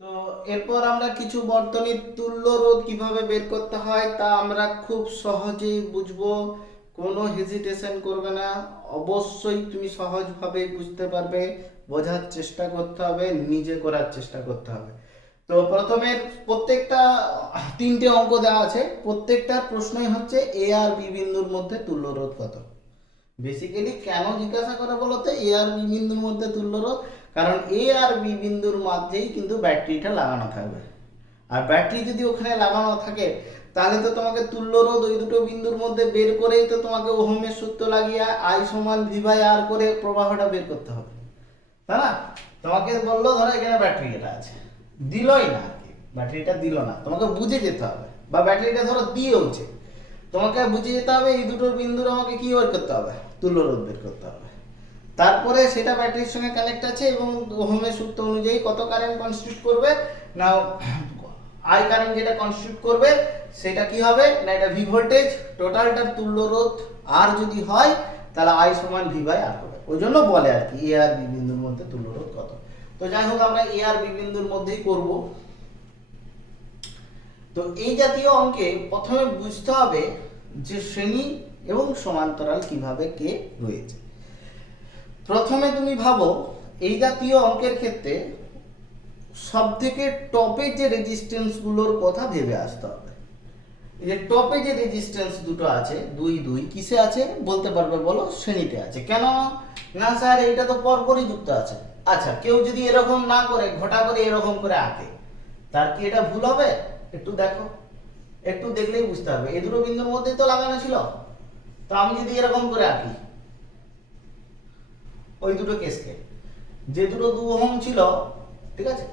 তো এরপর আমরা কিছু বর্তনীর তুল্য রোধ কিভাবে বের করতে হয় তা আমরা খুব সহজেই বুঝবো। কোনো হেজিটেশন করবে না, অবশ্যই তুমি সহজভাবে বুঝতে পারবে। বোঝার চেষ্টা করতে হবে, নিজে করার চেষ্টা করতে হবে। তো প্রথমে প্রত্যেকটা তিনটে অঙ্ক দেওয়া আছে, প্রত্যেকটার প্রশ্নই হচ্ছে এ আর বি বিন্দুর মধ্যে তুল্য রোধ কত। বেসিক্যালি কেন জিজ্ঞাসা করে বলতো এ আর বি বিন্দুর মধ্যে তুল্য রোধ, কারণ এ আর বি বিন্দুর মধ্যেই কিন্তু ব্যাটারিটা লাগানো থাকবে। আর ব্যাটারি যদি ওখানে লাগানো থাকে তাহলে তো তোমাকে তুল্য রোধ ওই দুটো বিন্দুর মধ্যে বের করেই তো তোমাকে ওহমের সূত্র লাগিয়ে আই সমান ভি বাই আর করে প্রবাহটা বের করতে হবে, তাই না? তোমাকে বললো ধরো এখানে ব্যাটারি এটা আছে, দিলই না আর কি, ব্যাটারিটা দিল না, তোমাকে বুঝে যেতে হবে। বা ব্যাটারিটা ধরো দিয়েওছে, তোমাকে বুঝে যেতে হবে এই দুটো বিন্দুর আমাকে কি বের করতে হবে, তুল্য রোধ বের করতে হবে। তারপরে সেটা ব্যাটারির সঙ্গে কানেক্ট আছে এবং ওহমের সূত্র অনুযায়ী কত কারেন্ট কনস্টিটিউট করবে না, আই কারেন্ট যেটা কনস্টিটিউট করবে সেটা কি হবে না, এটা ভি ভোল্টেজ, টোটালটার তুল্য রোধ আর যদি হয় তাহলে আই সমান ভি বাই আর হবে। ওই জন্য বলে আর কি এ আর বি বিন্দুর মধ্যে তুল্য রোধ কত। তো যাই হোক আমরা এ আর বি বিন্দুর মধ্যেই করব। তো এই জাতীয় অঙ্কে প্রথমে বুঝতে হবে যে শ্রেণী এবং সমান্তরাল কিভাবে কে রয়েছে। প্রথমে তুমি ভাবো এই জাতীয় অঙ্কের ক্ষেত্রে সব থেকে টপে যে রেজিস্ট্যান্স গুলোর কথা ভেবে আসতে হবে। এই যে টপে যে রেজিস্ট্যান্স দুটো আছে, দুই দুই কিসে আছে বলতে পারবে বলো? শ্রেণীতে আছে। কেন না স্যার এইটা তো পরপরই যুক্ত আছে। আচ্ছা, কেউ যদি এরকম না করে ঘটা করে এরকম করে আঁকে, তার কি এটা ভুল হবে? একটু দেখো, একটু দেখলেই বুঝতে হবে এই দুটো বিন্দুর মধ্যেই তো লাগানো ছিল। তো আমি যদি এরকম করে আঁকি ওই দুটো কেসকে, যে দুটো 2 ওহম ছিল, ঠিক আছে,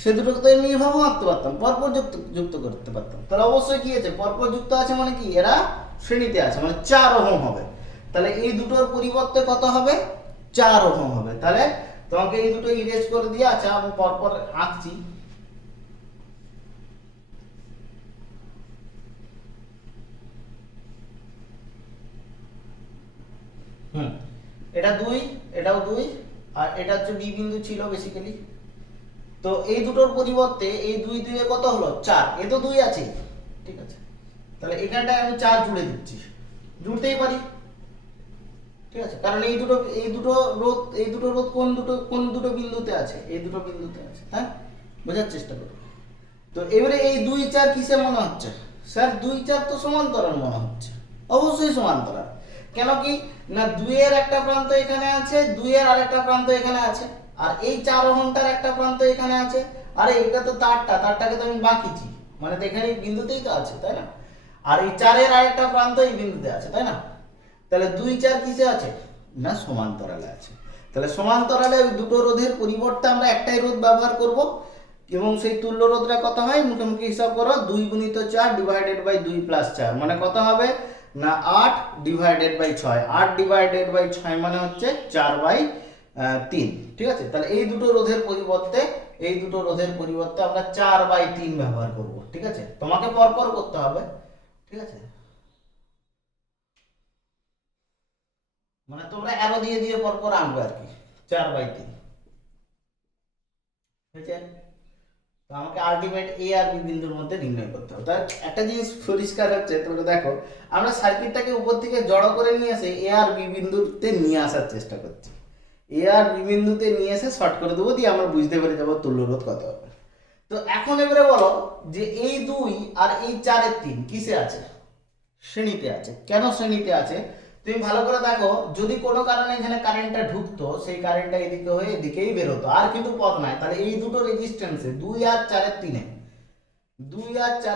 সে দুটোকে তো এমনি ভাবে আঁকতে পারতাম, পরপর যুক্ত যুক্ত করতে পারতাম। তাহলে অবশ্যই কি আছে, পরপর যুক্ত আছে মানে কি এরা শ্রেণীতে আছে, মানে 4 ওহম হবে। তাহলে এই দুটোর পরিবর্তে কত হবে? 4 ওহম হবে। তাহলে তোমাকে এই দুটো ইরেজ করে দিয়ে, আচ্ছা আমি পরপর আঁকছি। এটা 2, এটাও 2, আর এটা হচ্ছে বি বিন্দু ছিল বেসিক্যালি। তো এই দুটোর পরিবর্তে এই 2 2 এ কত হলো? 4। এ তো 2 আছে, ঠিক আছে। তাহলে এখানটায় আমি 4 জুড়ে দিচ্ছি, জুড়তেই পারি, ঠিক আছে, কারণ এই দুটো রোধ কোন দুটো বিন্দুতে আছে? এই দুটো বিন্দুতে আছে। হ্যাঁ, বোঝার চেষ্টা করো। তো এবারে এই 2 4 কিসে মনে হচ্ছে? স্যার 2 4 তো সমান্তরাল মনে হচ্ছে। অবশ্যই সমান্তরাল। কেন কি না, 2 এর একটা প্রান্ত এখানে আছে, 2 এর আরেকটা প্রান্ত এখানে আছে, আর এই 4 ওহমটার একটা প্রান্ত এখানে আছে। আরে এটা তো তারটাকে তো আমি বাঁকিছি, মানে তো এখানে এই বিন্দুতেই তো আছে, তাই না? আর এই 4 এর আরেকটা প্রান্ত এই বিন্দুতে আছে, তাই না? তাহলে 2 4 কিসে আছে না, সমান্তরালে আছে। তাহলে সমান্তরালে ওই দুটো রোধের পরিবর্তে আমরা একটাই রোধ ব্যবহার করব, এবং সেই তুল্য রোধটা কত হয় মুখোমুখি হিসাব করো, 2 গুণিত 4 ডিভাইডেড বাই 2 প্লাস 4 মানে কত হবে না 8 ডিভাইডেড বাই 6। 8 ডিভাইডেড বাই 6 মানে হচ্ছে 4 বাই 3, ঠিক আছে। তাহলে এই দুটো রোধের পরিবর্তে আমরা 4 বাই 3 ব্যবহার করব, ঠিক আছে। তোমাকে পরপর করতে হবে, ঠিক আছে, মানে তোমরা অ্যারো দিয়ে দিয়ে পরপর আনবে আর কি। 4 বাই 3, ঠিক আছে। তো আমাকে আলটিমেট এ আর বি বিন্দুর মধ্যে নির্ণয় করতে হবে। তার একটা জিনিস পরিষ্কার হচ্ছে, তোমরা দেখো আমরা সার্কিটটাকে উপর থেকে জড়ো করে নিয়ে এসে এ আর বি বিন্দুতে নিয়ে আসার চেষ্টা করছি। এ আর বি বিন্দুতে নিয়ে এসে শর্ট করে দেবো, দিয়ে আমরা বুঝতে পেরে যাবো তুল্য রোধ কত হবে। তো এখন এবারে বলো যে এই 2 আর এই 4 এর 3 কিসে আছে? শ্রেণীতে আছে। কেন শ্রেণীতে আছে তুমি ভালো করে দেখো, যদি কোনো কারণে এখানে কারেন্টটা ঢুকতো, সেই কারেন্টটা এদিকে হয়ে এদিকেই বেরোতো, আর কিন্তু পথ নাই। তাহলে এই দুটো রেজিস্ট্যান্সে 2 আর 4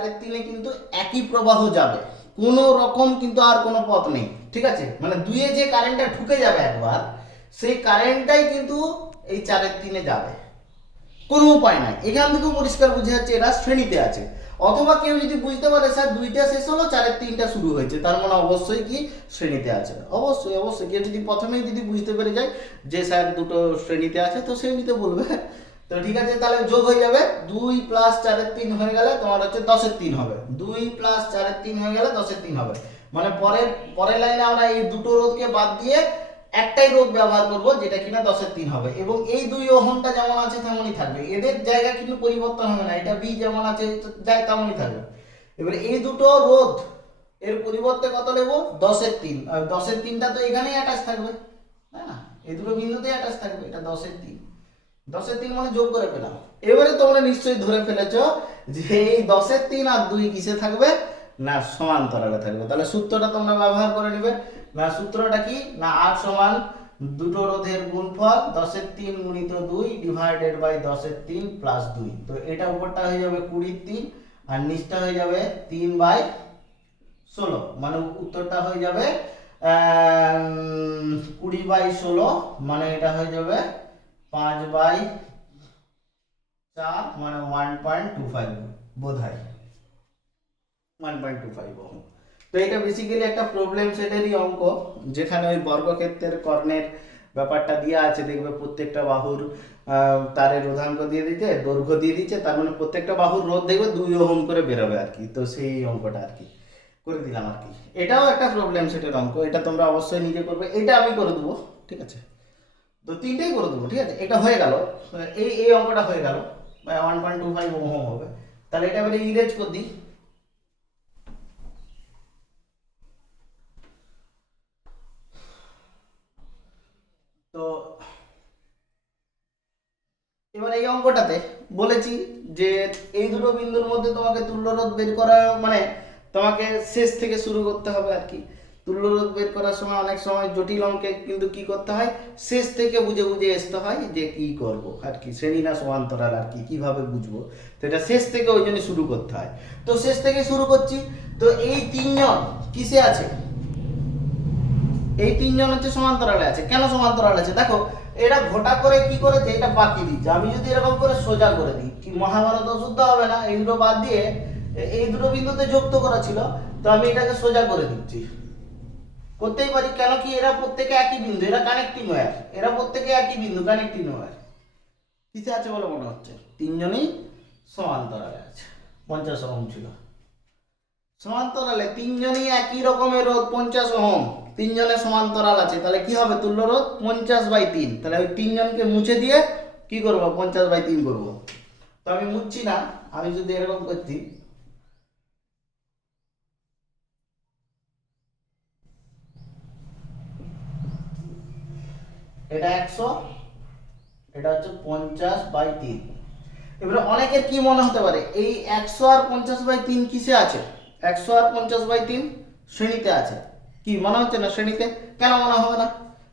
এর 3 কিন্তু একই প্রবাহ যাবে, কোনো রকম কিন্তু আর কোনো পথ নেই, ঠিক আছে। মানে 2 এ যে কারেন্টটা ঢুকে যাবে একবার, সেই কারেন্টটাই কিন্তু এই 4 এর 3 যাবে, কোনো উপায় নাই। এখান থেকেও পরিষ্কার বুঝে যাচ্ছে এরা শ্রেণীতে আছে। অথবা কেউ যদি বুঝতে পারে স্যার 2টা শেষ হলো 4 এর 3টা শুরু হয়েছে, তার মানে অবশ্যই কি শ্রেণীতে আছে। অবশ্যই কেউ যদি প্রথমেই যদি বুঝতে পেরে যায় যে স্যার দুটো শ্রেণীতে আছে, তো শ্রেণীতে বলবে। তো ঠিক আছে, তাহলে যোগ হয়ে যাবে, 2 প্লাস 4 এর 3 হয়ে গেলে তোমার হচ্ছে 10 এর 3 হবে। 2 প্লাস 4 এর 3 হয়ে গেলে 10 এর 3 হবে। মানে পরের লাইনে আমরা এই দুটো রোধকে বাদ দিয়ে একটাই রোধ ব্যবহার করব যেটা কিনা 10-3 হবে, এবং এই 2 ওহমটা যেমন আছে তেমনই থাকবে, এদের জায়গা কিন্তু পরিবর্তন হবে না, এটা বি যেমন আছে যায় তেমনই থাকবে। এবারে এই দুটো রোধ এর পরিবর্তে কত নেব? 10-3, আর 10-3টা তো এখানেই অ্যাটাচ থাকবে, তাই না? এই দুটো বিন্দুতেই অ্যাটাচ থাকবে, এটা 10-3, 10-3 মানে যোগ করে পেলাম। এবারে তোমরা নিশ্চয়ই ধরে ফেলেছো যে এই 10-3 আর 2 কিসে থাকবে? না সমান্তরালে থাকবে। তাহলে সূত্রটা তোমরা ব্যবহার করে নেবে। না সূত্রটা কি? না R সমান দুটো রোধের গুণফল 10-3 গুণিত 2 ডিভাইডেড বাই 10-3 প্লাস 2। তো এটা উপরটা হয়ে যাবে 20-3 আর নিচটা হয়ে যাবে 3/16, মানে উত্তরটা হয়ে যাবে 20/16, মানে এটা হয়ে যাবে 5/4, মানে 1.25 বোধ হয় 1.25 ওহম। তো এটা বেসিক্যালি একটা প্রবলেম সেটেরই অঙ্ক, যেখানে ওই বর্গক্ষেত্রের কর্ণের ব্যাপারটা দেওয়া আছে, দেখবে প্রত্যেকটা বাহুর তারের রোধাঙ্ক দিয়ে দিচ্ছে, দৈর্ঘ্য দিয়ে দিচ্ছে, তার মানে প্রত্যেকটা বাহুর রোধ দেখবে 2 ওহম করে বেরোবে আর কি। তো সেই অঙ্কটা আর কি করে দিলাম আর কি। এটাও একটা প্রবলেম সেটের অঙ্ক, এটা তোমরা অবশ্যই নিজে করবে, এটা আমি করে দেবো, ঠিক আছে? তো তিনটেই করে দেবো, ঠিক আছে? এটা হয়ে গেল, এই এই অঙ্কটা হয়ে গেল, 1.25 ওহম হবে। তাহলে এটা এবারে ইরেজ করে দিই। তো এবার এই অঙ্কটাতে বলেছি যে এই দুটো বিন্দুর মধ্যে তোমাকে তুল্যরোধ বের করা, মানে তোমাকে শেষ থেকে শুরু করতে হবে আর কি। তুল্যরোধ বের করার সময় অনেক সময় জটিল অঙ্কে কিন্তু কি করতে হয়, শেষ থেকে বুঝে বুঝে আসতে হয় যে কি করব আর কি, শ্রেণী না সমান্তরাল আর কি, কিভাবে বুঝবো। তো এটা শেষ থেকে ওই জন্য শুরু করতে হয়। তো শেষ থেকে শুরু করছি। তো এই তিনজন কিসে আছে? এই তিনজন হচ্ছে সমান্তরালে আছে। কেন সমান্তরালে আছে? দেখো এটা ঘটা করে কি করেছে, এটা বাকি দিচ্ছে। আমি যদি এরকম করে সোজা করে দিই, কি মহাভারত শুদ্ধ হবে না? এই দুটো বাদ দিয়ে এই দুটো বিন্দুতে যুক্ত করা ছিল, তো আমি এটাকে সোজা করে দিচ্ছি, করতেই পারি। কেন কি? এরা প্রত্যেকে একই বিন্দু, এরা কানেক্টিং ওয়্যার, এরা প্রত্যেকে একই বিন্দু, কানেক্টিং ওয়্যার। কিসে আছে বলে মনে হচ্ছে? তিনজনই সমান্তরালে আছে। 50 ওহম ছিল সমান্তরালে, তিনজনই একই রকমের রোধ 50 ওহম, তিনজনের সমান্তরাল আছে। তাহলে কি হবে? তুল্য রোধ 50/3। তাহলে ওই তিনজনকে মুছে দিয়ে কি করব? 50/3 করব। তো আমি মুছছি না, আমি যদি এরকম করছি, এটা 100, এটা হচ্ছে 50/3। এবারে অনেকের কি মনে হতে পারে, এই 100 আর 50/3 কিসে আছে? 100 আর 50/3 শ্রেণীতে আছে। কি মনে হচ্ছে না শ্রেণীতে? কেন মনে হবে না?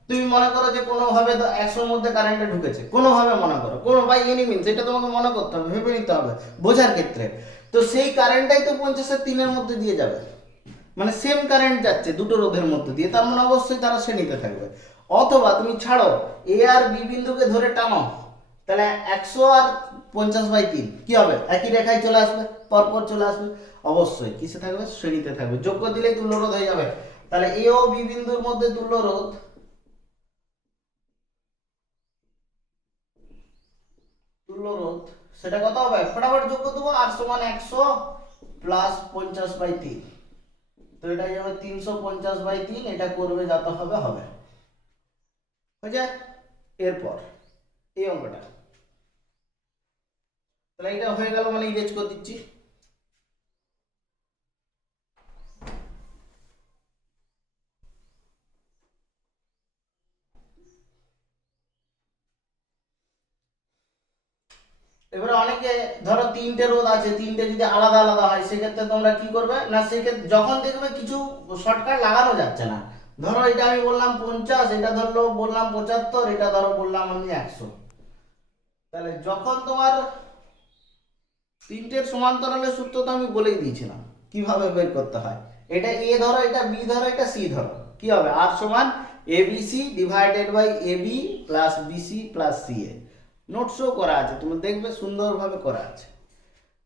তুমি মনে করো যে কোনোভাবে 100-র মধ্যে কারেন্টে ঢুকেছে, কোনোভাবে মনে করো, কোনো বাই এনি মিনস, এটা তোমাকে মনে করতে হবে, ভেবে নিতে হবে বোঝার ক্ষেত্রে। তো সেই কারেন্টটাই তো 50-3-এর মধ্যে দিয়ে যাবে, মানে সেম কারেন্ট যাচ্ছে দুটো রোধের মধ্যে দিয়ে, তার মানে অবশ্যই তারা শ্রেণীতে থাকবে। অথবা তুমি ছাড়ো, এ আর বি বিন্দুকে ধরে টানো, তাহলে 100 আর 50/3 কি হবে? একই রেখায় চলে আসবে, পরপর চলে আসবে, অবশ্যই কিসে থাকবে? শ্রেণীতে থাকবে। যোগ্য দিলেই তুল্য রোধ হয়ে যাবে। তাহলে এ ও বি বিন্দুর মধ্যে তুল্য রোধ, তুল্য রোধ সেটা কত হবে? ফটাফট যোগ করে দেবো। আর সমান 100 প্লাস 50/3, তো এটা যাবে 350/3, এটা করবে যত হবে হবে, হয়ে যায়। এরপর এই অঙ্কটা, তাহলে এটা হয়ে গেল, মানে ইরেজ করে দিচ্ছি। এবারে অনেকে ধরো তিনটে রোধ আছে, তিনটে যদি আলাদা আলাদা হয়, সেক্ষেত্রে তোমরা কি করবে না, সেক্ষেত্রে যখন দেখবে কিছু শর্টকাট লাগানো যাচ্ছে না, ধরো এটা আমি বললাম 50, এটা ধরলো বললাম 75, এটা ধরো বললাম আমি 100, তাহলে যখন তোমার তিনটের সমান্তরালের সূত্র তো আমি বলেই দিয়েছিলাম কিভাবে বের করতে হয়। এটা এ ধরো, এটা বি ধরো, এটা সি ধরো, কি হবে? আর সমান ABC divided by AB plus BC plus CA. নোটসও করা আছে, তুমি দেখবে সুন্দরভাবে করা আছে।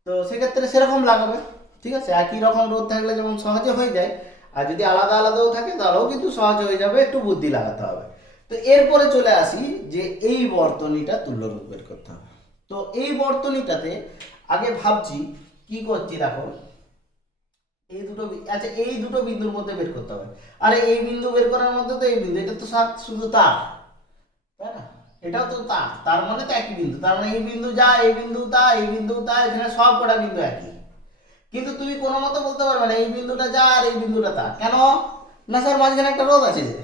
তো সেক্ষেত্রে সেরকম লাগাবে, ঠিক আছে? একই রকম রোধ থাকলে যেমন সহজে হয়ে যায়, আর যদি আলাদা আলাদাও থাকে তাহলেও কিন্তু সহজে হয়ে যাবে, একটু বুদ্ধি লাগাতে হবে। তো এরপরে চলে আসি যে এই বর্তনীটা তুল্য রোধ বের করতে হবে। তো এই বর্তনীটাতে আগে ভাবছি কি করছি, দেখো আচ্ছা এই দুটো বিন্দুর মধ্যে বের করতে হবে। আরে এই বিন্দু বের করার মধ্যে তো এই বিন্দু, এটা তো শুধু তার, তাই না? এটাও তো তার, তার মানে তো একই বিন্দু, তার মানে এই বিন্দু যা, এই বিন্দু তা, এই বিন্দু তা, এখানে সব কটা বিন্দু একই। কিন্তু তুমি কোনো মতো বলতে পারবে না এই বিন্দুটা যা আর এই বিন্দুটা তা, কেন? না স্যার মাঝখানে একটা রোধ আছে যে,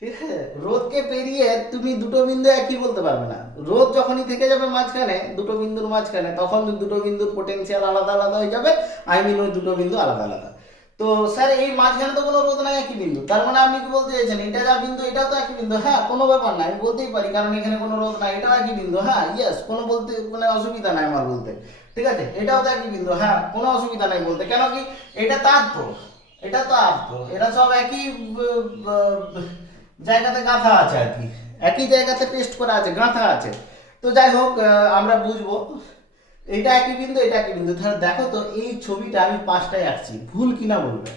ঠিক আছে? রোধকে পেরিয়ে তুমি দুটো বিন্দু একই বলতে পারবে না। রোধ যখনই থেকে যাবে মাঝখানে, দুটো বিন্দুর মাঝখানে, তখন দুটো বিন্দুর পোটেনশিয়াল আলাদা আলাদা হয়ে যাবে। আই মিন ওই দুটো বিন্দু আলাদা আলাদা। তো স্যার এই মাঝখানে তো কোনো রোধ নাই, একই বিন্দু, তার মানে আপনি কি বলতে চাইছেন এটা যা বিন্দু এটাও তো একই বিন্দু? হ্যাঁ, কোনো ব্যাপার না, আমি বলতেই পারি, কারণ এখানে কোনো রোধ নাই, এটাও একই বিন্দু। হ্যাঁ, ইয়েস, কোনো বলতে মানে অসুবিধা নাই আমার বলতে, ঠিক আছে? এটাও তো একই বিন্দু, হ্যাঁ, কোনো অসুবিধা নাই বলতে। কেন কি? এটা তার তো, এটা তো আর তো, এরা সব একই জায়গাতে গাঁথা আছে আর কি, একই জায়গাতে পেস্ট করা আছে, গাঁথা আছে। তো যাই হোক, আমরা বুঝবো এটা একই বিন্দু, এটা একই বিন্দু। তাহলে দেখো তো এই ছবিটা আমি পাঁচটায় আঁকছি, ভুল কিনা বলবে।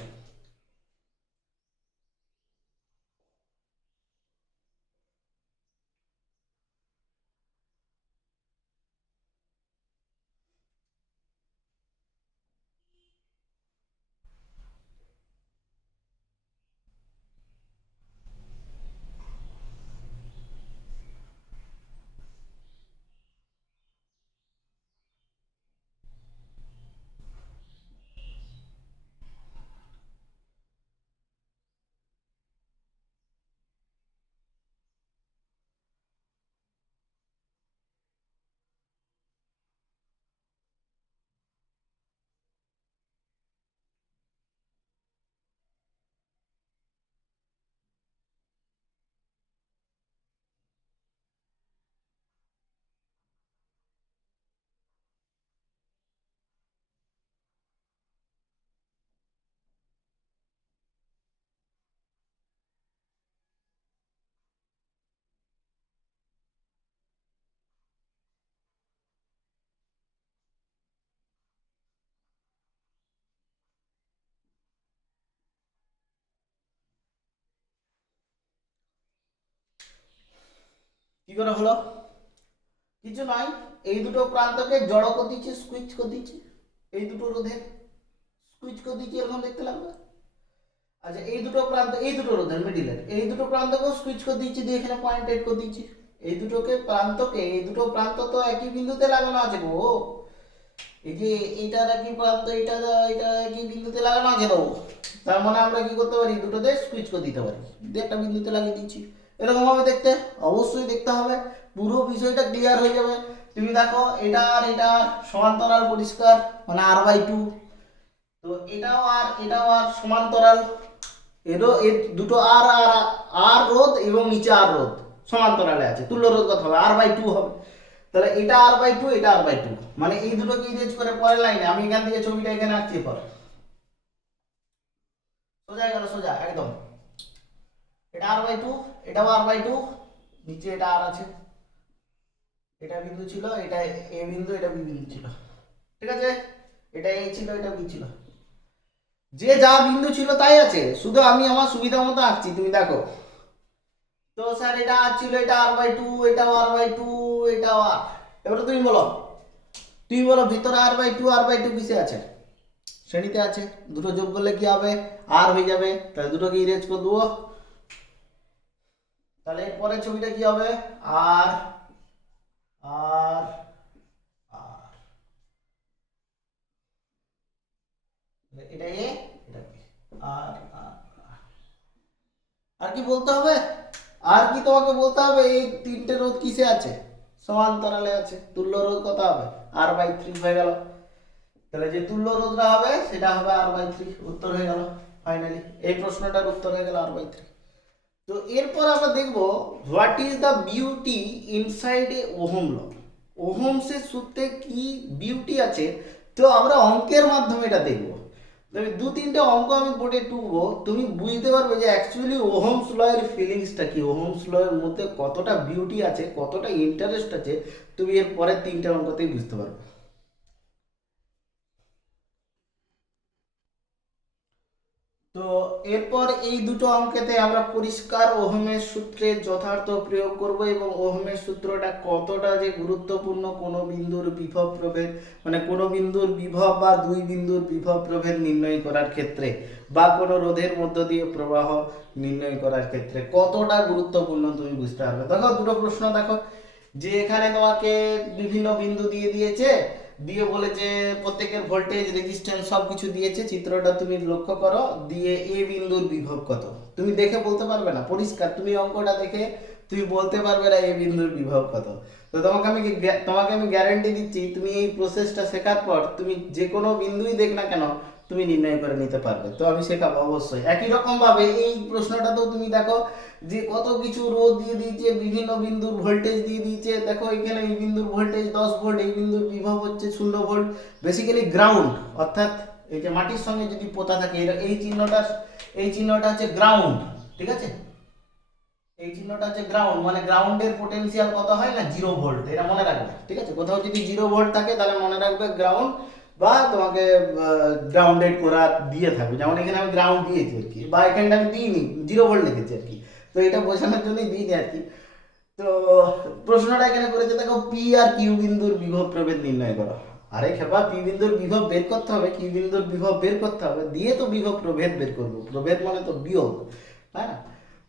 কি করে হলো? কিছু নয়, এই দুটো প্রান্তকে জড়ো করে দিচ্ছি, স্কুইচ করে দিচ্ছি, এই দুটো রোধে স্কুইচ করে দিচ্ছি, এরকম দেখতে লাগবে। আচ্ছা এই দুটো প্রান্ত, এই দুটো রোধের মিডিলের এই দুটো প্রান্তকে সুইচ করে দিচ্ছি, দিয়ে এখানে পয়েন্ট এড করে দিচ্ছি। এই দুটোকে প্রান্তকে, এই দুটো প্রান্ত তো একই বিন্দুতে লাগানো আছে গো। এই যে এইটার একই প্রান্ত, এটা একই বিন্দুতে লাগানো আছে তো, তার মানে আমরা কি করতে পারি, দুটোতে সুইচ করে দিতে পারি, দিয়ে একটা বিন্দুতে লাগিয়ে দিচ্ছি। এরকম ভাবে দেখতে, অবশ্যই দেখতে হবে, পুরো বিষয়টা ক্লিয়ার হয়ে যাবে। তুমি দেখো এটা আর এটা সমান্তরাল পরিষ্কার, মানে r/2। তো এটাও আর সমান্তরাল, এরও এর দুটো আর আর আর রোধ এবং নিচে আর রোধ সমান্তরালে আছে, তুল্য রোধ কত হবে, r/2 হবে। তাহলে এটা r/2, এটা r/2, মানে এই দুটোকে ইরেজ করে পরের লাইনে আমি এখান থেকে ছবিটা এখানে আঁকছি, পর সোজা গেল, সোজা একদম। এটা r/2, এটাও r/2, নিচে এটা আর আছে, এটা বিন্দু ছিল, এটা এ বিন্দু, এটা বি বিন্দু ছিল, ঠিক আছে? এটা এ ছিল, এটা বি ছিল, যে যা বিন্দু ছিল তাই আছে, শুধু আমি আমার সুবিধা মতো আঁকছি, তুমি দেখো। তো স্যার এটা আর ছিল, এটা r/2, এটাও r/2, এটাও আর। এবারে তুমি বলো ভিতরে r/2, r/2 কিসে আছে? শ্রেণীতে আছে। দুটো যোগ করলে কি হবে, আর হয়ে যাবে, তাহলে দুটোকে ইরেজ করে দেবো। তাহলে এরপরে ছবিটা কি হবে, আর আর আর, এটা এ, এটা বি, আর আর আর। আর কি বলতে হবে? আর কি তোমাকে বলতে হবে, এই তিনটে রোধ কিসে আছে, সমান্তরালে আছে। তুল্য রোধ কত হবে, r/3 হয়ে গেল। তাহলে যে তুল্য রোধটা হবে সেটা হবে r/3, উত্তর হয়ে গেল ফাইনালি, এই প্রশ্নটার উত্তর হয়ে গেল r/3। তো এরপর আমরা দেখব what is the beauty inside a ohm law. ওহমসের সূত্রে কি বিউটি আছে, তো আমরা অঙ্কের মাধ্যমে এটা দেখব। তবে দু তিনটে অঙ্ক আমি বোর্ডে টুকবো, তুমি বুঝতে পারবে যে অ্যাকচুয়ালি ওহমস ল এর ফিলিংসটা কি, ওহমস ল এর মধ্যে কতটা বিউটি আছে, কতটা ইন্টারেস্ট আছে, তুমি এর পরের তিনটে অঙ্কতেই বুঝতে পারবে। তো এরপর এই দুটো অঙ্কেতে আমরা পরিষ্কার ওহমের সূত্রের যথার্থ প্রয়োগ করব এবং ওহমের সূত্রটা কতটা যে গুরুত্বপূর্ণ কোনো বিন্দুর বিভব প্রভেদ, মানে কোনো বিন্দুর বিভব বা দুই বিন্দুর বিভব প্রভেদ নির্ণয় করার ক্ষেত্রে বা কোনো রোধের মধ্য দিয়ে প্রবাহ নির্ণয় করার ক্ষেত্রে কতটা গুরুত্বপূর্ণ তুমি বুঝতে পারবে। দেখো দুটো প্রশ্ন দেখো, যে এখানে তোমাকে বিভিন্ন বিন্দু দিয়ে দিয়েছে, দিয়ে বলেছে প্রত্যেকের ভোল্টেজ রেজিস্ট্যান্স সবকিছু দিয়েছে, চিত্রটা তুমি লক্ষ্য করো, দিয়ে এ বিন্দুর বিভব কত তুমি দেখে বলতে পারবে না, পরিষ্কার তুমি অঙ্কটা দেখে তুমি বলতে পারবে না এ বিন্দুর বিভব কত। তো তোমাকে আমি গ্যারান্টি দিচ্ছি, তুমি এই প্রসেসটা শেখার পর তুমি যে কোনো বিন্দুই দেখ না কেন তুমি নির্ণয় করে নিতে পারবে। তো আমি শেখাবো অবশ্যই। একই রকম ভাবে এই প্রশ্নটাতেও তুমি দেখো যে কত কিছু রোধ দিয়ে দিয়েছে, বিভিন্ন বিন্দুর ভোল্টেজ দিয়ে দিয়েছে। দেখো এখানে এই বিন্দুর ভোল্টেজ 10 ভোল্ট, এই বিন্দুর বিভব হচ্ছে 0 ভোল্ট, বেসিক্যালি গ্রাউন্ড, অর্থাৎ এই যে মাটির সঙ্গে যদি পোতা থাকে এই চিহ্নটা হচ্ছে গ্রাউন্ড, ঠিক আছে, এই চিহ্নটা হচ্ছে গ্রাউন্ড, মানে গ্রাউন্ডের পোটেনশিয়াল কত হয় না 0 ভোল্ট, এটা মনে রাখবে, ঠিক আছে। কোথাও যদি 0 ভোল্ট থাকে তাহলে মনে রাখবে গ্রাউন্ড, বা তোমাকে গ্রাউন্ডেড করা দিয়ে থাকবে, যেমন এখানে আমি গ্রাউন্ড দিয়েছি আর কি, বা এখানটা আমি দিইনি 0 ভোল্ট লিখেছি আর কি, তো এটা বোঝানোর জন্যই দিইনি আর কি। তো প্রশ্নটা এখানে করেছে, দেখো পি আর কিউ বিন্দুর বিভব প্রভেদ নির্ণয় করো। আরে খেপা, পি বিন্দুর বিভব বের করতে হবে, কিউ বিন্দুর বিভব বের করতে হবে, দিয়ে তো বিভব প্রভেদ বের করবো, প্রভেদ মানে তো বিয়োগ, তাই না।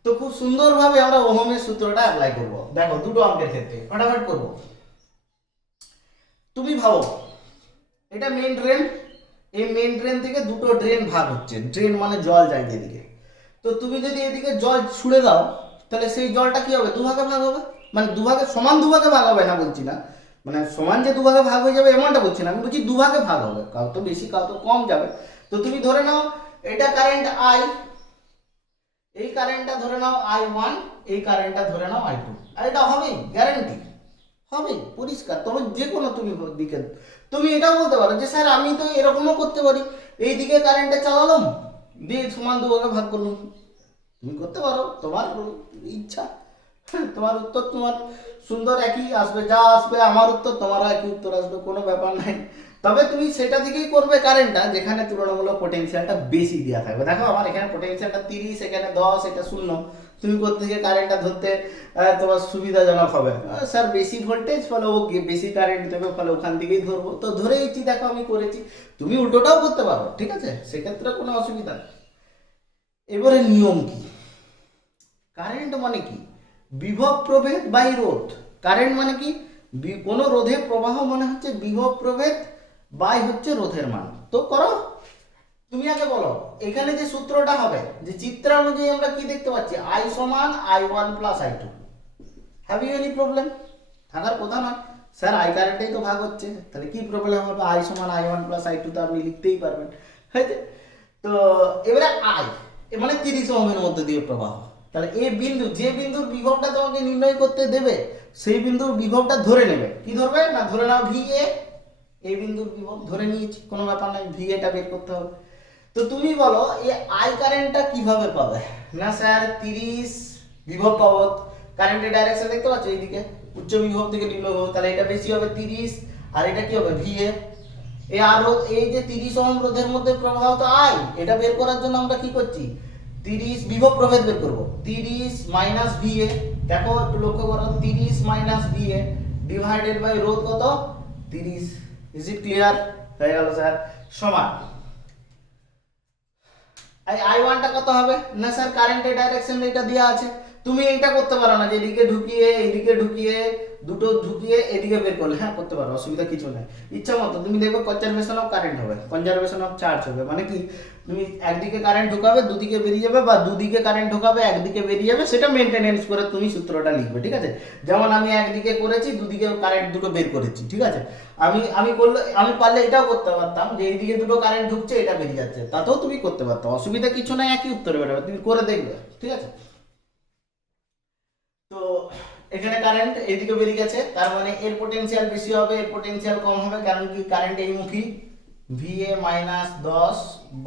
তো খুব সুন্দরভাবে আমরা ওহমের সূত্রটা অ্যাপ্লাই করব। দেখো দুটো অঙ্কের ক্ষেত্রে ফটাফট করব। তুমি ভাবো এটা মেইন ড্রেন, এই মেইন ড্রেন থেকে দুটো ড্রেন ভাগ হচ্ছে, ড্রেন মানে জল যায় যেদিকে। তো তুমি যদি এদিকে জল ছুড়ে দাও তাহলে সেই জলটা কি হবে, দুভাগে ভাগ হবে, মানে দুভাগে সমান দুভাগে ভাগ হবে না বলছি না, মানে সমান যে দুভাগে ভাগ হয়ে যাবে এমনটা বলছি না, আমি বলছি দুভাগে ভাগ হবে, কাউ তো বেশি কাউ তো কম যাবে। তো তুমি ধরে নাও এটা কারেন্ট আই, এই কারেন্টটা ধরে নাও I1, এই কারেন্টটা ধরে নাও I2, আর এটা হবে গ্যারান্টি, হবে পরিষ্কার। তবে যে কোনো তুমি দিকে তুমি এটাও বলতে পারো যে স্যার আমি তো এরকমও করতে পারি, এই দিকে কারেন্টটা চালালাম দিয়ে সমান দুভাগে ভাগ করলাম, তুমি করতে পারো, তোমার ইচ্ছা, তোমার উত্তর তোমার সুন্দর একই আসবে, যা আসবে আমার উত্তর তোমারও একই উত্তর আসবে, কোনো ব্যাপার নাই। তবে তুমি সেটা থেকেই করবে কারেন্টটা যেখানে তুলনামূলক পোটেনশিয়ালটা বেশি দেওয়া থাকবে। দেখো আমার এখানে পোটেনশিয়ালটা 30, এখানে 10, এটা 0, তুমি কোথা থেকে কারেন্টটা ধরতে তোমার সুবিধাজনক হবে, স্যার বেশি ভোল্টেজ ফলে ও বেশি কারেন্ট দেবে, ফলে ওখান থেকেই ধরবো, তো ধরেইছি, দেখো আমি করেছি। তুমি উল্টোটাও করতে পারো, ঠিক আছে, সেক্ষেত্রে কোনো অসুবিধা নেই। এবারে নিয়ম কি, কারেন্ট মানে কি, বিভব প্রভেদ বাই রোধ। কারেন্ট মানে কি, কোনো রোধে প্রবাহ মানে হচ্ছে বিভব প্রভেদ বাই হচ্ছে রোধের মান। তো করো, তুমি আগে বলো এখানে যে সূত্রটা হবে, যে চিত্র অনুযায়ী আমরা কি দেখতে পাচ্ছি, I সমান I1 plus I2, have you any problem, থাকার কথা নয়, স্যার আই কারেন্টেই তো ভাগ হচ্ছে, তাহলে কি প্রবলেম হবে, I সমান I1 প্লাস I2 তো আপনি লিখতেই পারবেন, হয়েছে। তো এবারে আই মানে 30 ওহমের মধ্যে দিয়ে প্রবাহ, তাহলে এই বিন্দু, যে বিন্দুর বিভবটা তোমাকে নির্ণয় করতে দেবে সেই বিন্দুর বিভবটা ধরে নেবে, কি ধরবে না, ধরে নাও VA, এই বিন্দুর বিভব ধরে নিয়েছি, কোনো ব্যাপার নাই, VA বের করতে হবে। তো তুমি বলো এই আই কারেন্টটা কিভাবে পাবে, না স্যার 30 বিভব পাবো, কারেন্টের ডাইরেকশন দেখতে পাচ্ছ এইদিকে, উচ্চ বিভব থেকে নিম্ন বিভব, তাহলে এটা বেশি হবে 30, আর এটা কি হবে VA। এই আর রোধ, এই যে 30 ওহম রোধের মধ্যে প্রবাহ তো আই, এটা বের করার জন্য আমরা কি করছি, 30 বিভব প্রভেদ বের করব, 30 মাইনাস VA, দেখো একটু লক্ষ্য করো, 30 মাইনাস VA ডিভাইডেড বাই রোধ কত 30, ইজ ইট ক্লিয়ার, হয়ে গেল স্যার, সমান I1 টা কত হবে, না স্যার কারেন্টের ডাইরেকশন এটা দেওয়া আছে, তুমি এইটা করতে পারো না যে এদিকে ঢুকিয়ে এইদিকে ঢুকিয়ে দুটো ঢুকিয়ে এদিকে বের করলে, হ্যাঁ করতে পারো, অসুবিধা কিছু নাই, ইচ্ছা মতো তুমি দেখবে কনজারভেশন অফ কারেন্ট হবে, কনজারভেশন অফ চার্জ হবে, মানে কি তুমি একদিকে কারেন্ট ঢোকাবে দুদিকে বেরিয়ে যাবে, বা দুদিকে কারেন্ট ঢোকাবে একদিকে বেরিয়ে যাবে, সেটা মেনটেনেন্স করে তুমি সূত্রটা লিখবে, ঠিক আছে। যেমন আমি একদিকে করেছি, দুদিকে কারেন্ট দুটো বের করেছি, ঠিক আছে, আমি পারলে এটাও করতে পারতাম যে এইদিকে দুটো কারেন্ট ঢুকছে এটা বেরিয়ে যাচ্ছে, তাতেও তুমি করতে পারতাম, অসুবিধা কিছু নাই, একই উত্তর বেরোবে, তুমি করে দেখবে, ঠিক আছে। তো এখানে কারেন্ট এইদিকে বেরিয়ে গেছে, তার মানে এর পোটেনশিয়াল বেশি হবে, এর পোটেনশিয়াল কম হবে, কারণ কি কারেন্ট এইমুখী, VA মাইনাস 10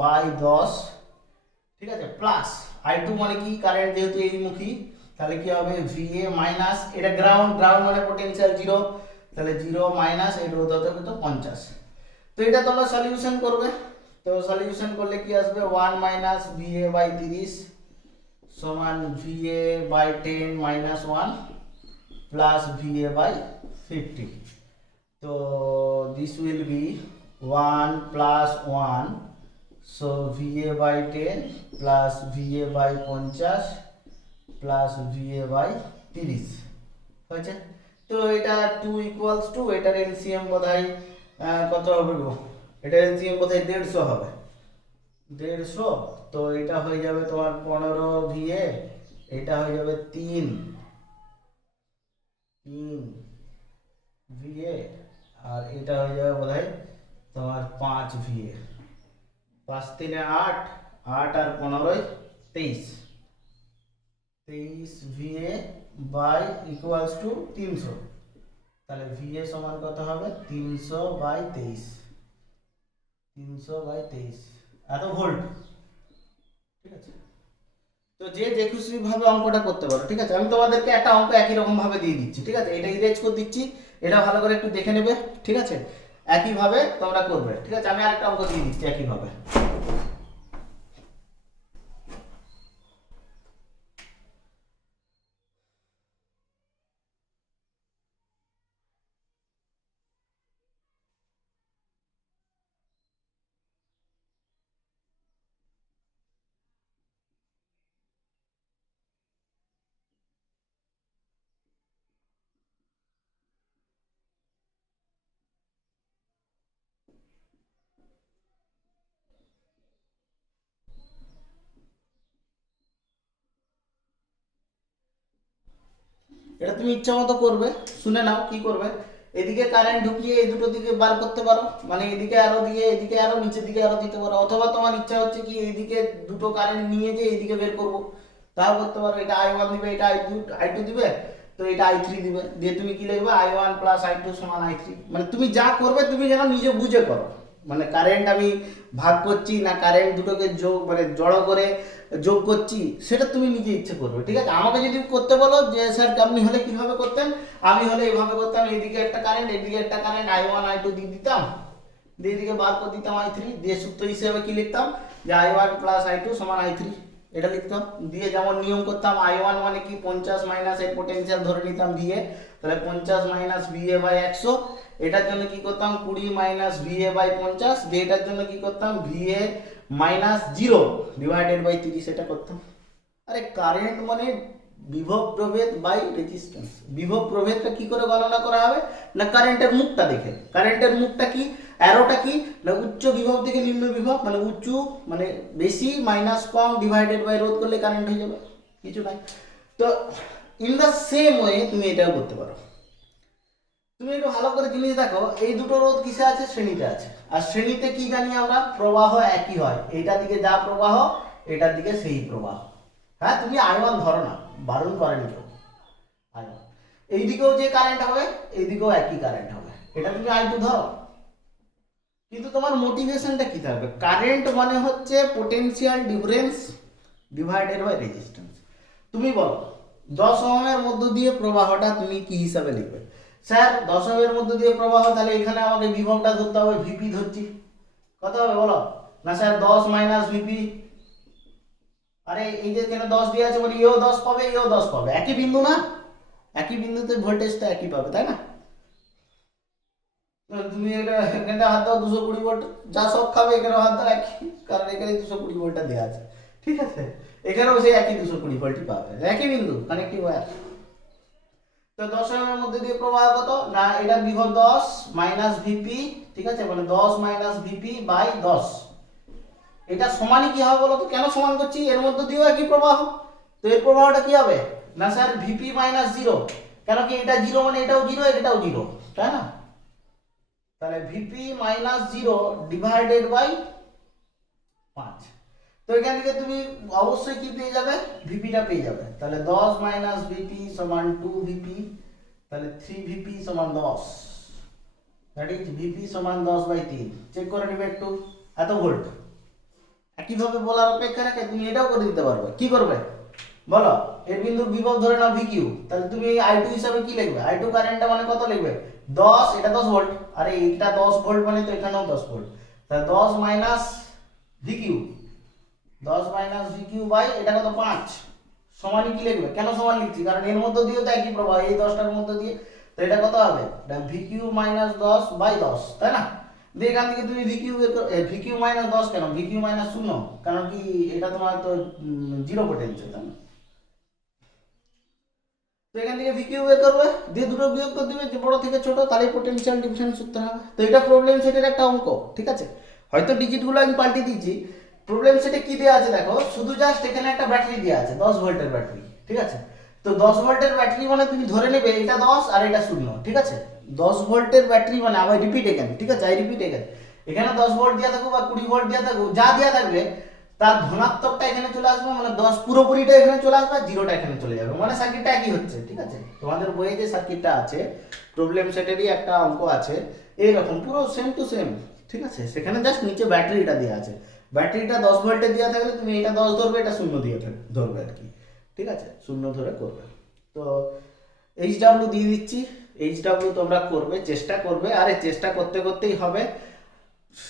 বাই 10, ঠিক আছে, প্লাস I2 মানে কি কারেন্ট যেহেতু এইমুখী, তাহলে কি হবে VA মাইনাস, এটা গ্রাউন্ড, গ্রাউন্ড মানে পোটেনশিয়াল 0, তাহলে 0 মাইনাস এই রোধ হতে কত 50। তো এটা তোমরা সলিউশন করবে, তো সলিউশন করলে কি আসবে 1 মাইনাস VA বাই 30 সমান VA by 10 minus 1 plus VA by 50। তো this will be 1 plus 1 so VA by 10 plus VA by 50 plus VA by 30 হয়েছে। তো এটা 2 ইকুয়ালস টু এটার এলসিএম বোধহয় কত হবে গো, এটার এলসিএম বোধহয় 150 হবে, 150। তো এটা হয়ে যাবে তোমার 15 VA, এটা হয়ে যাবে 3 VA, আর এটা হয়ে যাবে বোধহয় তোমার 5 VA। 5 3 8, 8 আর 15 23, 23 VA বাই ইকুয়ালস টু 300। তাহলে VA সমান কত হবে 300 বাই 23, 300 বাই 23 এত ভোল্ট। ঠিক আছে, তো যে যে খুশি ভাবে অঙ্কটা করতে পারো। ঠিক আছে, আমি তোমাদেরকে একটা অঙ্ক একই রকম ভাবে দিয়ে দিচ্ছি। ঠিক আছে, এটা ইরেজ করে দিচ্ছি, এটা ভালো করে একটু দেখে নেবে। ঠিক আছে, একই ভাবে তোমরা করবে। ঠিক আছে, আমি আরেকটা অঙ্ক দিয়ে দিচ্ছি একই ভাবে। এটা তুমি ইচ্ছা মতো করবে, শুনে নাও কি করবে। এদিকে কারেন্ট ঢুকিয়ে এই দুটো দিকে বার করতে পারো, মানে এদিকে আরো দিয়ে এদিকে আরো নিচের দিকে আরো দিতে পারো, অথবা তোমার ইচ্ছা হচ্ছে কি এইদিকে দুটো কারেন্ট নিয়ে যে এইদিকে বের করবো তাও করতে পারো। এটা I1 দিবে, এটা I2 দিবে, তো এটা I3 দিবে, দিয়ে তুমি কি লিখবে I1 প্লাস I2 সমান I3। মানে তুমি যা করবে তুমি যেন নিজে বুঝে করো, মানে কারেন্ট আমি ভাগ করছি না কারেন্ট দুটোকে যোগ মানে জড়ো করে যোগ করছি সেটা তুমি নিজে ইচ্ছে করবে। ঠিক আছে, আমাকে যদি করতে বলো যে স্যার আপনি হলে কিভাবে করতেন, আমি হলে এইভাবে করতাম, এইদিকে একটা কারেন্ট এইদিকে একটা কারেন্ট I1 I2 দিয়ে দিতাম, দিয়ে দিকে বার করে দিতাম I3, দিয়ে সূত্র হিসেবে কি লিখতাম যে I1 প্লাস I2 সমান I3, এটা লিখতাম। দিয়ে যেমন নিয়ম করতাম I1 মানে কি 50 মাইনাস এর পোটেনশিয়াল ধরে নিতাম VA, তাহলে 50 মাইনাস VA বাই 100। এটার জন্য কি করতাম 20 মাইনাস VA বাই 50, দিয়ে এটার জন্য কি করতাম VA মাইনাস 0 ডিভাইডেড বাই 30, এটা করতাম। আরে কারেন্ট মানে বিভব প্রভেদ বাই রেজিস্ট্যান্স। বিভব প্রভেদটা কি করে গণনা করা হবে না কারেন্টের মুখটা দেখে। কারেন্টের মুখটা কি, অ্যারোটা কি না উচ্চ বিভব থেকে নিম্ন বিভব, মানে উঁচু মানে বেশি মাইনাস কম ডিভাইডেড বাই রোধ করলে কারেন্ট হয়ে যাবে, কিছু নাই। তো ইন দ্য সেম ওয়ে তুমি এটাও করতে পারো। তুমি একটু ভালো করে জিনিস দেখো, এই দুটো রোধ কিসে আছে শ্রেণীতে আছে, আর শ্রেণীতে কি জানি আমরা প্রবাহ একই হয়, এইটার দিকে যা প্রবাহ এটার দিকে সেই প্রবাহ। হ্যাঁ, তুমি I1 ধরো না, বারণ করেনি কেউ। I1 এইদিকেও যে কারেন্ট হবে এইদিকেও একই কারেন্ট হবে, এটা তুমি I2 ধরো। কিন্তু তোমার মোটিভেশনটা কি থাকবে, কারেন্ট মানে হচ্ছে potential difference divided by resistance. তুমি বলো 10 ওহমের মধ্য দিয়ে প্রবাহটা তুমি কি হিসাবে লিখবে? স্যার 10 ওহমের মধ্য দিয়ে প্রবাহ, তাহলে এখানে আমাকে বিভবটা ধরতে হবে, ভিপি ধরছি, কত হবে বলো না স্যার 10 মাইনাস ভিপি। আরে এই যে এখানে 10 দিয়ে আছে মানে এও 10 পাবে এও 10 পাবে, একই বিন্দু না, একই বিন্দুতে ভোল্টেজটা একই পাবে, তাই না? তুমি এটা এখানে হাত দাও 220 ভোল্ট, যা সব খাবে এখানে হাত দাও একই, কারণ এখানে 220 ভোল্টটা দেওয়া আছে। ঠিক আছে, এখানেও সেই একই 220 ভোল্টই পাবে, একই বিন্দু কানেক্টিং ওয়্যার। তো 10 ওহমের মধ্যে দিয়ে প্রবাহ কত না এটা বিভব 10 মাইনাস ভিপি। ঠিক আছে, মানে 10 মাইনাস ভিপি বাই 10, এটা সমানই কি হবে বলো তো? কেন সমান করছি, এর মধ্যে দিয়েও একই প্রবাহ, তো এর প্রবাহটা কি হবে না স্যার ভিপি মাইনাস 0, কেন কি এটা 0 মানে এটাও 0 এটাও 0, তাই না? তাহলে ভিপি মাইনাস 0 ডিভাইডেড বাই 5। তো এখান থেকে তুমি অবশ্যই কি পেয়ে যাবে, ভিপিটা পেয়ে যাবে। তাহলে 10 মাইনাস ভিপি সমান 2 ভিপি, তাহলে 3 ভিপি সমান 10, দ্যাট ইজ ভিপি সমান 10 বাই 3। চেক করে নিবে একটু, এত ভোল্ট। একইভাবে বলার অপেক্ষা রাখে তুমি এটাও করে দিতে পারবে। কি করবে বলো, এর বিন্দুর বিভব ধরে নাও ভিকিউ, তাহলে তুমি I2 হিসাবে কি লিখবে, I2 কারেন্টটা মানে কত লিখবে 10, এটা 10 ভোল্ট, আরে এটা 10 ভোল্ট মানে তো এখানেও 10 ভোল্ট, তাহলে 10 minus V Q, 10 minus V Q by এটা কত 5 সমানই কি লিখবে, কেন সমান লিখছি কারণ এর মধ্যে দিয়ে তো একই প্রবাহ, এই 10টার মধ্যে দিয়ে, তো এটা কত হবে, এটা ভি কিউ মাইনাস 10 বাই 10, তাই না। দিয়ে এখান থেকে তুমি ভি কিউ বের করো, ভি কিউ মাইনাস 10 কেন, ভি কিউ মাইনাস 0, কারণ কি এটা তোমার তো জিরো পোটেনশিয়াল, তাই না। তো এখান থেকে ভি কিউ বের করবে, দিয়ে দুটো বিয়োগ করে দিবে, যে বড় থেকে ছোট, তাহলে পোটেনশিয়াল ডিফারেন্স সূত্র হবে। তো এটা প্রবলেম সেটের একটা অঙ্ক, ঠিক আছে। হয়তো ডিজিটগুলো আমি পাল্টে দিয়েছি। প্রবলেম সেটে কি দেওয়া আছে দেখো, শুধু জাস্ট এখানে একটা ব্যাটারি দেওয়া আছে 10 ভোল্টের ব্যাটারি, ঠিক আছে। তো 10 ভোল্টের ব্যাটারি মানে তুমি ধরে নেবে এটা 10 আর এটা 0, ঠিক আছে। 10 ভোল্টের ব্যাটারি মানে আবার রিপিট এখানে, ঠিক আছে, আই রিপিট এখানে, এখানে 10 ভোল্ট দেওয়া থাকুক বা 20 ভোল্ট দেওয়া থাকুক, যা দেওয়া থাকবে তার ধনাত্মকটা এখানে চলে আসবে, মানে 10 পুরোপুরিটা এখানে চলে আসবে, আর জিরোটা এখানে চলে যাবে, মানে সার্কিটটা একই হচ্ছে, ঠিক আছে। তোমাদের বইয়ে যে সার্কিটটা আছে প্রবলেম সেটেরই একটা অঙ্ক আছে এইরকম পুরো সেম টু সেম, ঠিক আছে। সেখানে জাস্ট নিচে ব্যাটারিটা দেওয়া আছে, ব্যাটারিটা 10 ভোল্টের দেওয়া থাকলে তুমি এটা 10 ধরবে, এটা 0 দিয়ে ধরবে আর কি, ঠিক আছে, 0 ধরে করবে। তো এইচ ডাব্লিউ দিয়ে দিচ্ছি, এইচ ডাব্লিউ তোমরা করবে, চেষ্টা করবে, আরে চেষ্টা করতে করতেই হবে।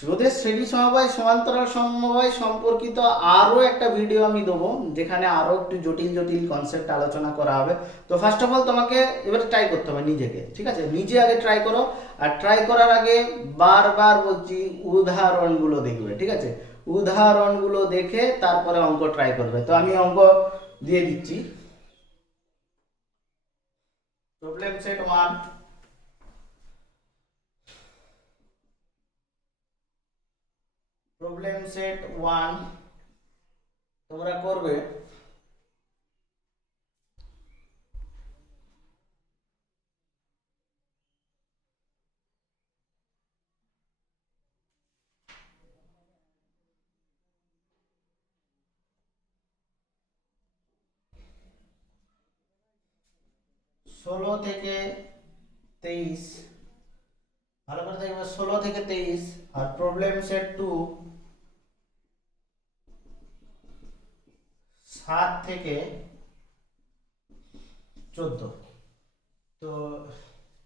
রোধের শ্রেণী সমবায় সমান্তরাল সমবায় সম্পর্কিত আরও একটা ভিডিও আমি দেবো, যেখানে আরও একটু জটিল জটিল কনসেপ্ট আলোচনা করা হবে। তো ফার্স্ট অফ অল তোমাকে এবার ট্রাই করতে হবে নিজেকে, ঠিক আছে, নিজে আগে ট্রাই করো। আর ট্রাই করার আগে বারবার বলছি উদাহরণগুলো দেখবে, ঠিক আছে, উদাহরণগুলো দেখে তারপরে অঙ্ক ট্রাই করবে। তো আমি অঙ্ক দিয়ে দিচ্ছি। প্রবলেম সেট 1, প্রবলেম সেট 1 তোমরা করবে ষোলো থেকে 23, ভালো করে দেখবে 16 থেকে 23, আর প্রবলেম সেট 2 7 থেকে 14। তো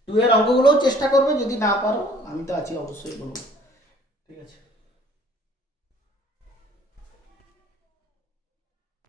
2 এর অঙ্কগুলোও চেষ্টা করবে, যদি না পারো আমি তো আছি অবশ্যই বলবো, ঠিক আছে।